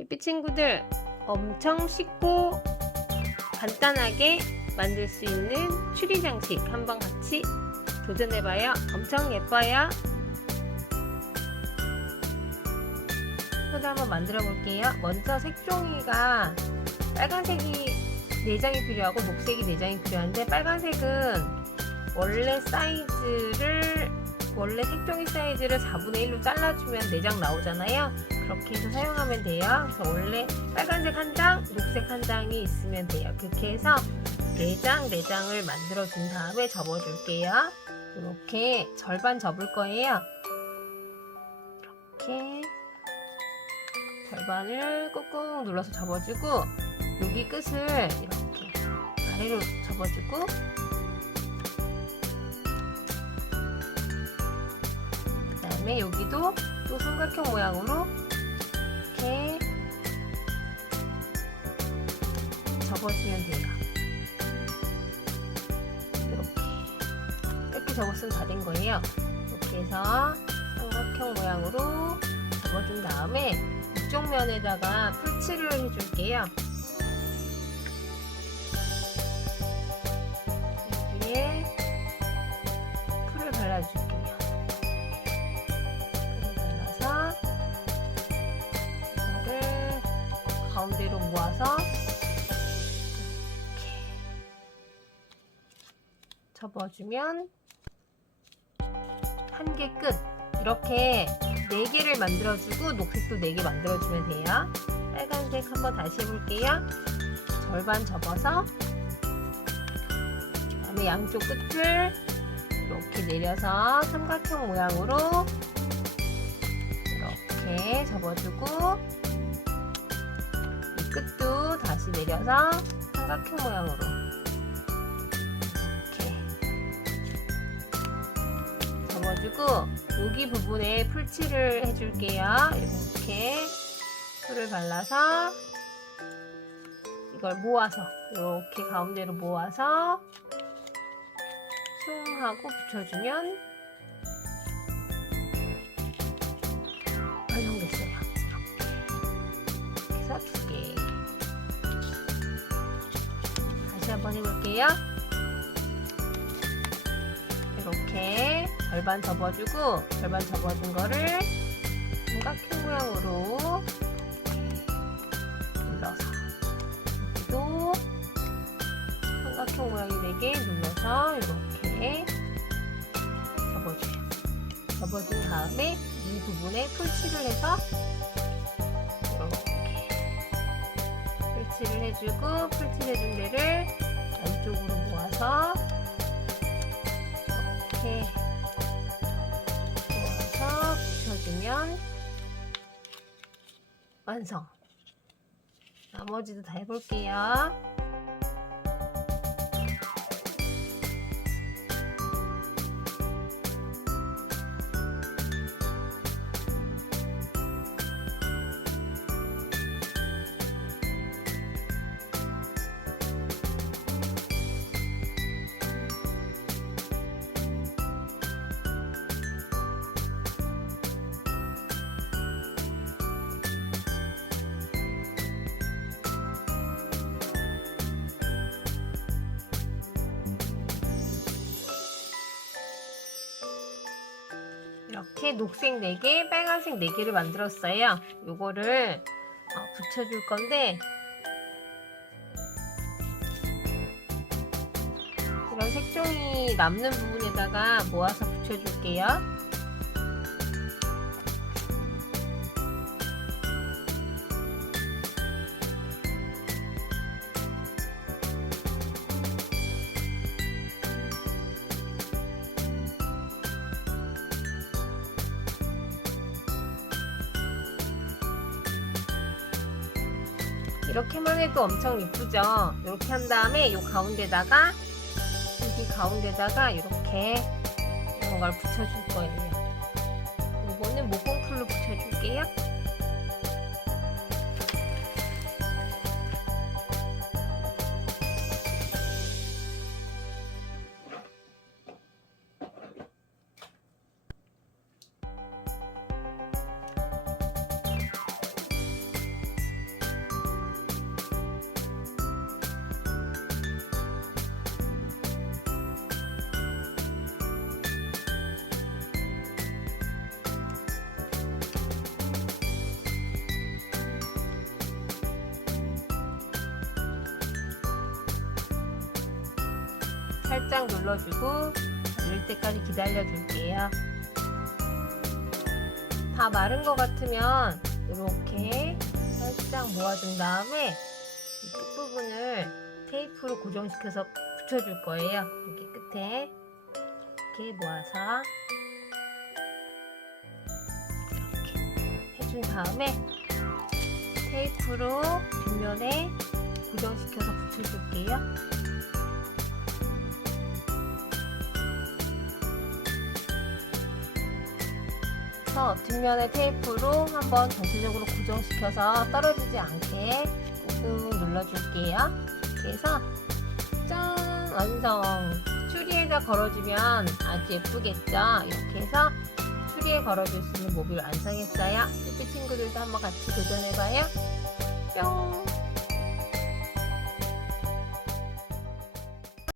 햇빛 친구들 엄청 쉽고 간단하게 만들 수 있는 추리 장식 한번 같이 도전해봐요. 엄청 예뻐요. 저도 한번 만들어 볼게요. 먼저 색종이가 빨간색이 4장이 필요하고 녹색이 4장이 필요한데 빨간색은 원래 사이즈를 원래 색종이 사이즈를 4분의 1로 잘라주면 4장 나오잖아요. 그렇게 해서 사용하면 돼요. 그래서 원래 빨간색 한 장, 녹색 한 장이 있으면 돼요. 그렇게 해서 4장, 4장을 만들어 준 다음에 접어 줄게요. 이렇게 절반 접을 거예요. 이렇게 절반을 꾹꾹 눌러서 접어주고 여기 끝을 이렇게 아래로 접어주고 그 다음에 여기도 또 삼각형 모양으로 접어주면 돼요. 이렇게 이렇게 접었으면 다 된 거예요. 이렇게 해서 삼각형 모양으로 접어준 다음에 이쪽 면에다가 풀칠을 해줄게요. 접어주면 한 개 끝. 이렇게 네 개를 만들어주고 녹색도 네 개 만들어주면 돼요. 빨간색 한번 다시 해볼게요. 절반 접어서 그다음에 양쪽 끝을 이렇게 내려서 삼각형 모양으로 이렇게 접어주고 이 끝도 다시 내려서 삼각형 모양으로 접어주고 여기 부분에 풀칠을 해줄게요. 이렇게 풀을 발라서 이걸 모아서 이렇게 가운데로 모아서 숭 하고 붙여주면 완성됐어요. 이렇게 해서 두 개. 다시 한번 해볼게요. 이렇게 절반 접어주고 절반 접어준 거를 삼각형 모양으로 눌러서 여기도 삼각형 모양이 4개 눌러서 이렇게 접어줘요. 접어준 다음에 이 부분에 풀칠을 해서 이렇게 풀칠을 해주고 풀칠해준 데를 안쪽으로 모아서 완성. 나머지도 다 해볼게요. 이렇게 녹색 4개, 빨간색 4개를 만들었어요. 요거를 어, 붙여줄 건데 이런 색종이 남는 부분에다가 모아서 붙여줄게요. 이렇게만 해도 엄청 이쁘죠? 이렇게 한 다음에 이 가운데다가 여기 가운데다가 이렇게 걸 붙여줄 거예요. 이거는 모공풀로 붙여줄게요. 살짝 눌러주고 마를 때까지 기다려 줄게요. 다 마른 것 같으면 이렇게 살짝 모아준 다음에 이 끝부분을 테이프로 고정시켜서 붙여줄 거예요. 여기 끝에 이렇게 모아서 이렇게 해준 다음에 테이프로 뒷면에 고정시켜서 붙여줄게요. 그래서 뒷면에 테이프로 한번 전체적으로 고정시켜서 떨어지지 않게 꾹꾹 눌러줄게요. 그래서 짠 완성! 추리에다 걸어주면 아주 예쁘겠죠? 이렇게 해서 추리에 걸어줄 수 있는 모듈 완성했어요. 삐삐 친구들도 한번 같이 도전해봐요. 뿅!